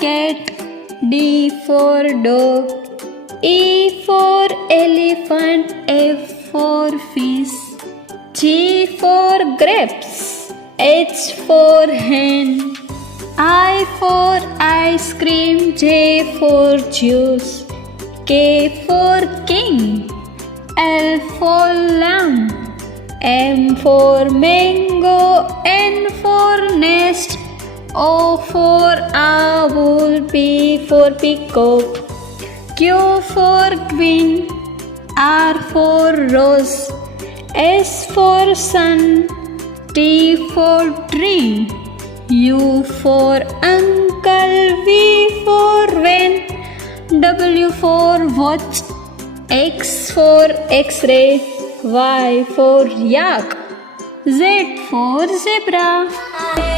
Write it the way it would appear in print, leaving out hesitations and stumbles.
cat, D for dog, E for elephant, F for fish, G for grapes, H for hen, I for ice cream, J for juice, K for king, L for lamb, M for mango, N for nest, O for owl, P for peacock, Q for queen, R for rose, S for sun, T for tree, U for uncle, V for van, W for watch, X for x-ray, Y for yak, Z for zebra.